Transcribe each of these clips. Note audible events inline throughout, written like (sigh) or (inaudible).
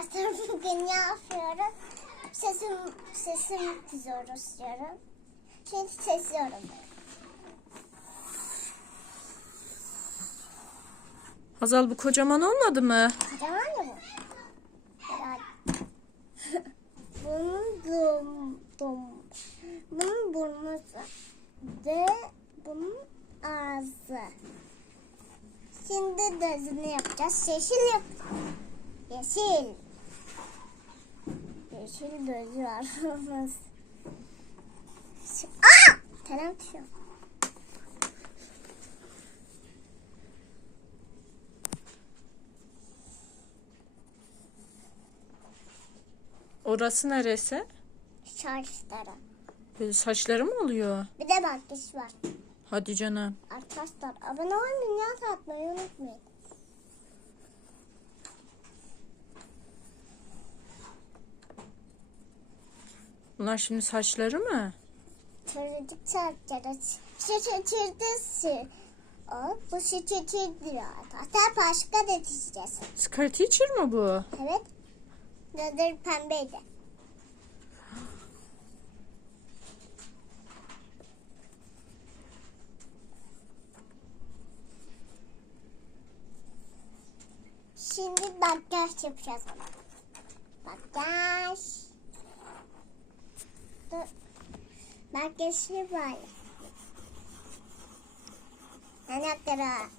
arkadaşlar (laughs) bugün ne yapıyoruz? Sesim, sesim çiziyoruz diyorum. Şimdi seziyorum. Hazal bu kocaman olmadı mı? Kocaman mı (laughs) bunun dum, dum, bunun burnu ve bunun ağzı. Şimdi gözünü yapacağız. Yeşil yap. Yeşil. Yeşil gözü var. (laughs) Aa! Telem düşüyor. Orası neresi? Şarjları. Böyle saçları mı oluyor? Bir de makyaj var. Hadi canım. Arkadaşlar abone olmayı, dünya atmayı unutmayın. Bunlar şimdi saçları mı? Çocuk çarpacağız. O, bu şu çeçirdi Hatta başka da çizeceğiz. Scar Teacher mı bu? Evet. Gözleri pembeydi. Şimdi makyaj yapacağız ona. Makyaj. Dur. Makyajı var. Yanakları.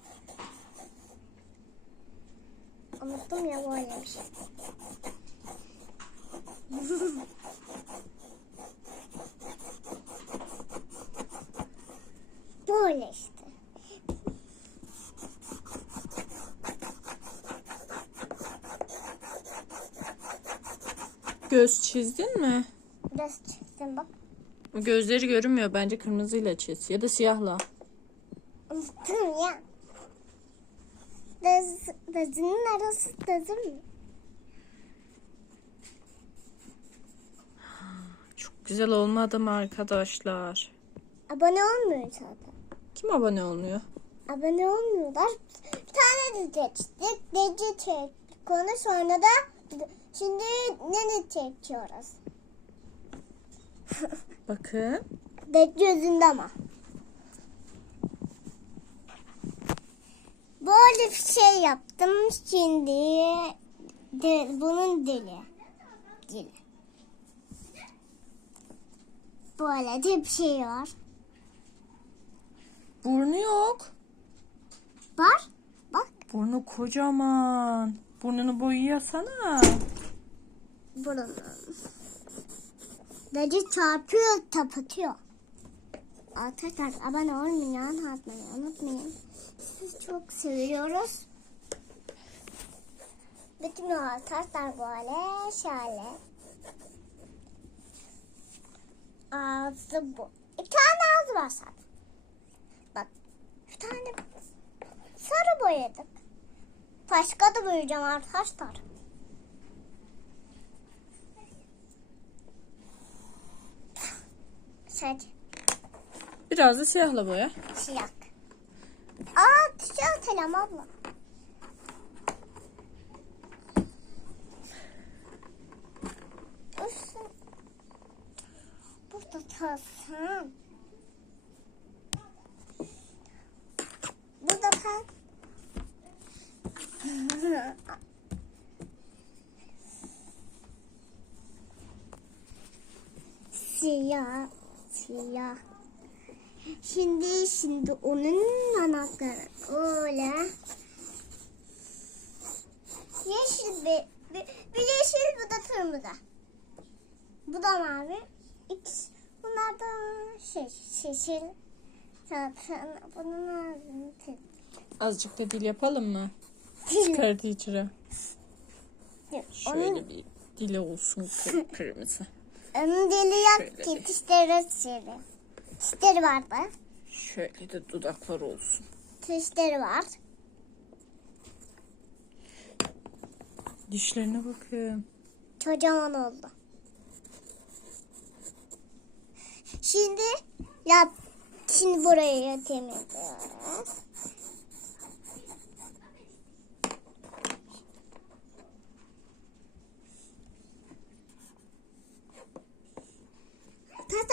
Unuttum ya böyle bir şey. (laughs) Böyle işte. Göz çizdin mi? Biraz çizdim bak. O gözleri görünmüyor. Bence kırmızıyla çiz. Ya da siyahla. Unuttum ya. Dız, dızının arası dızır mı? Çok güzel olmadı mı arkadaşlar? Abone olmuyor zaten. Kim abone olmuyor? Abone olmuyorlar. Bir tane de çektik. Gece çektik onu sonra da şimdi ne çekiyoruz? (laughs) Bakın. Dek gözünde ama. Böyle bir şey yaptım. Şimdi de, bunun dili. Dili. Böyle de bir şey var. Burnu yok. Var. Bak. Burnu kocaman. Burnunu boyayasana. Burun. Dedi çarpıyor, kapatıyor. Arkadaşlar abone olmayı, atmayı unutmayın. Sizi çok seviyoruz. Bütün arkadaşlar böyle şöyle. Ağzı bu. İki tane ağzı var zaten. Bak. Bir tane sarı boyadık. Başka da boyayacağım arkadaşlar. Saç, Biraz da siyahla boya. siyah. Aa, tişört selam abla. Dursun. Burada kalsın. Burada kal. (laughs) siyah, siyah. Şimdi şimdi onun yanakları öyle. Yeşil bir, bir, bir yeşil bu da kırmızı. Bu da mavi. İkisi, bunlar da şey, yeşil. Zaten bunun ağzını tek. Azıcık da dil yapalım mı? Scar Teacher'a. Şöyle bir dili olsun kırmızı. (laughs) yak Şöyle bir. dişleri sivri. Dişleri var da. Şöyle de dudaklar olsun. Dişleri var. Dişlerine bakın. Kocaman oldu. Şimdi yap. Şimdi burayı temizliyoruz.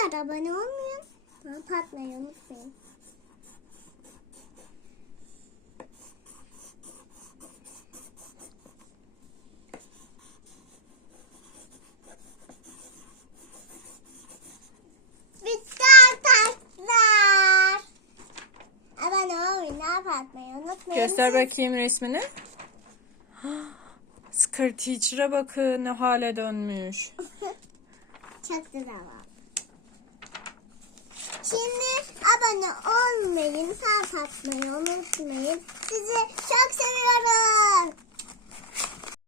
Arada abone olmayın. Kalp atmayı unutmayın. Göster bakayım resmini. (gasps) Scare Teacher'a bakın ne hale dönmüş. (laughs) Çok güzel var. Şimdi abone olmayı, kalp atmayı unutmayın. Sizi çok seviyorum.